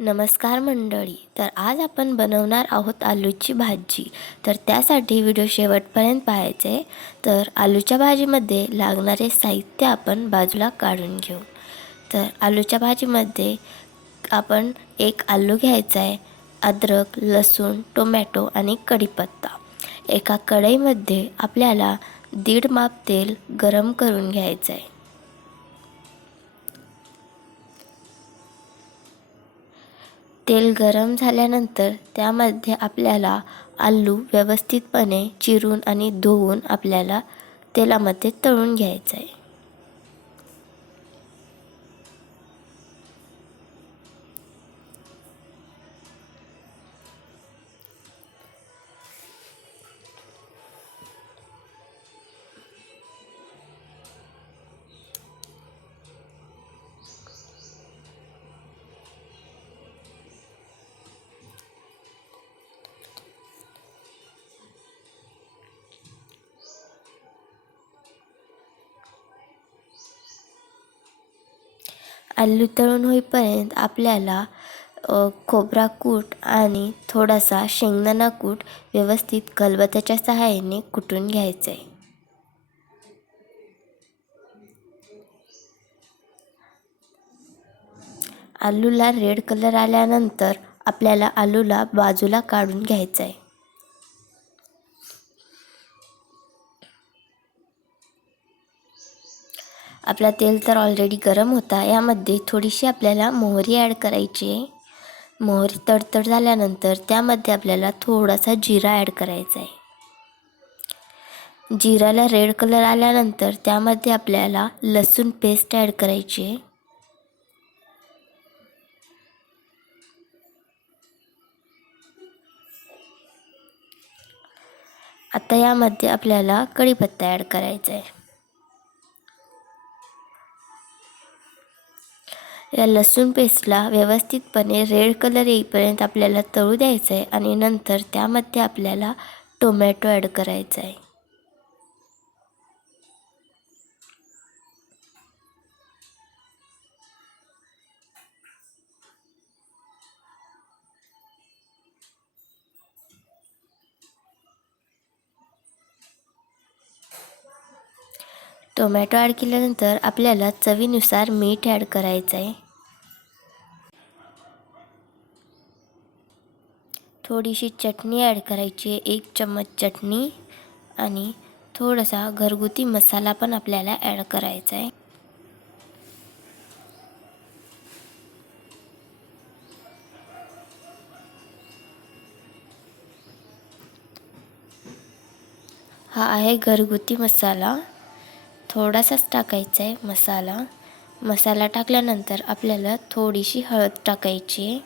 नमस्कार मंडळी तर आज आपण बनवणार आहोत आलूची भाजी. तर त्यासाठी व्हिडिओ शेवटपर्यंत पाहायचे तर आलूच्या भाजीमध्ये लागणारे साहित्य आपण बाजूला काढून घेऊ. तर आलूच्या भाजीमध्ये आपण एक आलू घ्यायचा आहे अद्रक लसूण टोमॅटो आणि कढीपत्ता. एका कढईमध्ये आपल्याला दीड माप तेल गरम करून घ्यायचं आहे. तेल गरम झाल्यानंतर त्यामध्ये आपल्याला आलू व्यवस्थितपणे चिरून आणि धुवून आपल्याला तेलामध्ये तळून घ्यायचं आहे. आलू तळून होईपर्यंत आपल्याला खोबरा कूट आणि थोडासा शेंगदाणा कूट व्यवस्थित खलबत्याच्या सहाय्याने कुटून घ्यायचं. आहे आलूला रेड कलर आल्यानंतर आपल्याला आलूला बाजूला काढून घ्यायचं आहे आपला तेल तर ऑलरेडी गरम होता यामध्ये थोडीशी आपल्याला मोहरी ॲड करायची आहे. मोहरी तडतड झाल्यानंतर त्यामध्ये आपल्याला थोडासा जिरा ॲड करायचा आहे. जिराला रेड कलर आल्यानंतर त्यामध्ये आपल्याला लसूण पेस्ट ॲड करायची आहे. आता यामध्ये आपल्याला कढीपत्ता ॲड करायचा आहे. या लसूण पेस्टला व्यवस्थितपणे रेड कलर येईपर्यंत आपल्याला तळू द्यायचं आहे आणि नंतर त्यामध्ये आपल्याला टोमॅटो ॲड करायचा आहे टोमॅटो ॲड केल्यानंतर आपल्याला चवीनुसार मीठ ॲड करायचं आहे. थोडीशी चटणी ॲड करायची आहे एक चम्मच चटणी आणि थोडासा घरगुती मसाला पण आपल्याला ॲड करायचा आहे. हा आहे घरगुती मसाला. थोडासाच टाकायचा आहे मसाला. मसाला टाकल्यानंतर आपल्याला थोडीशी हळद टाकायची. आहे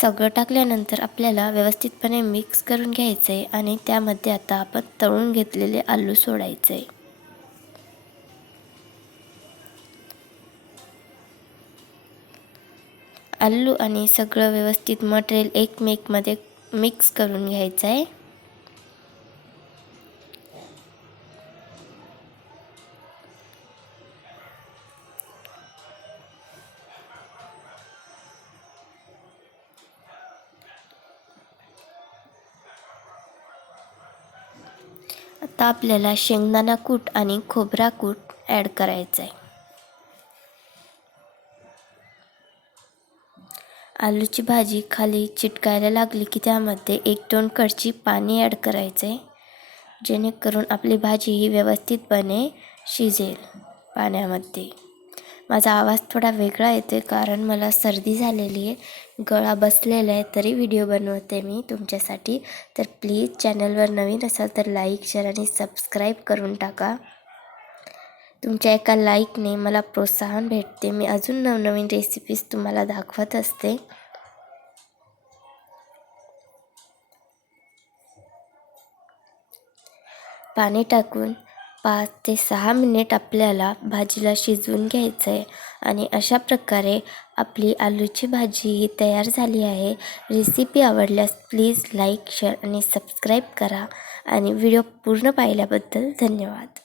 सगळं टाकल्यानंतर आपल्याला व्यवस्थितपणे मिक्स करून घ्यायचं आहे आणि त्यामध्ये आता आपण तळून घेतलेले आलू सोडायचे. आहे आलू आणि सगळं व्यवस्थित मटेरियल एकमेकमध्ये मिक्स करून घ्यायचं आहे आता आपल्याला शेंगदाणा कूट आणि खोबरा कूट ॲड करायचं आहे आलूची भाजी खाली चिटकायला लागली की त्यामध्ये एक दोन कडची पाणी ॲड करायचं आहे जेणेकरून आपली भाजी ही व्यवस्थितपणे शिजेल पाण्यामध्ये. माझा आवाज थोडा वेगळा येतो आहे कारण मला सर्दी झालेली आहे. गळा बसलेला आहे तरी व्हिडिओ बनवते मी तुमच्यासाठी. तर प्लीज चॅनलवर नवीन असाल तर लाईक शेअर आणि सबस्क्राईब करून टाका. तुमच्या एका लाईकने मला प्रोत्साहन भेटते. मी अजून नवनवीन रेसिपीज तुम्हाला दाखवत असते. पाणी टाकून पाच ते सहा मिनिट आपल्याला भाजीला शिजवून घ्यायचं आहे आणि अशा प्रकारे आपली आलूची भाजी ही तयार झाली आहे. रेसिपी आवडल्यास प्लीज लाईक शेअर आणि सबस्क्राईब करा. आणि व्हिडिओ पूर्ण पाहिल्याबद्दल धन्यवाद.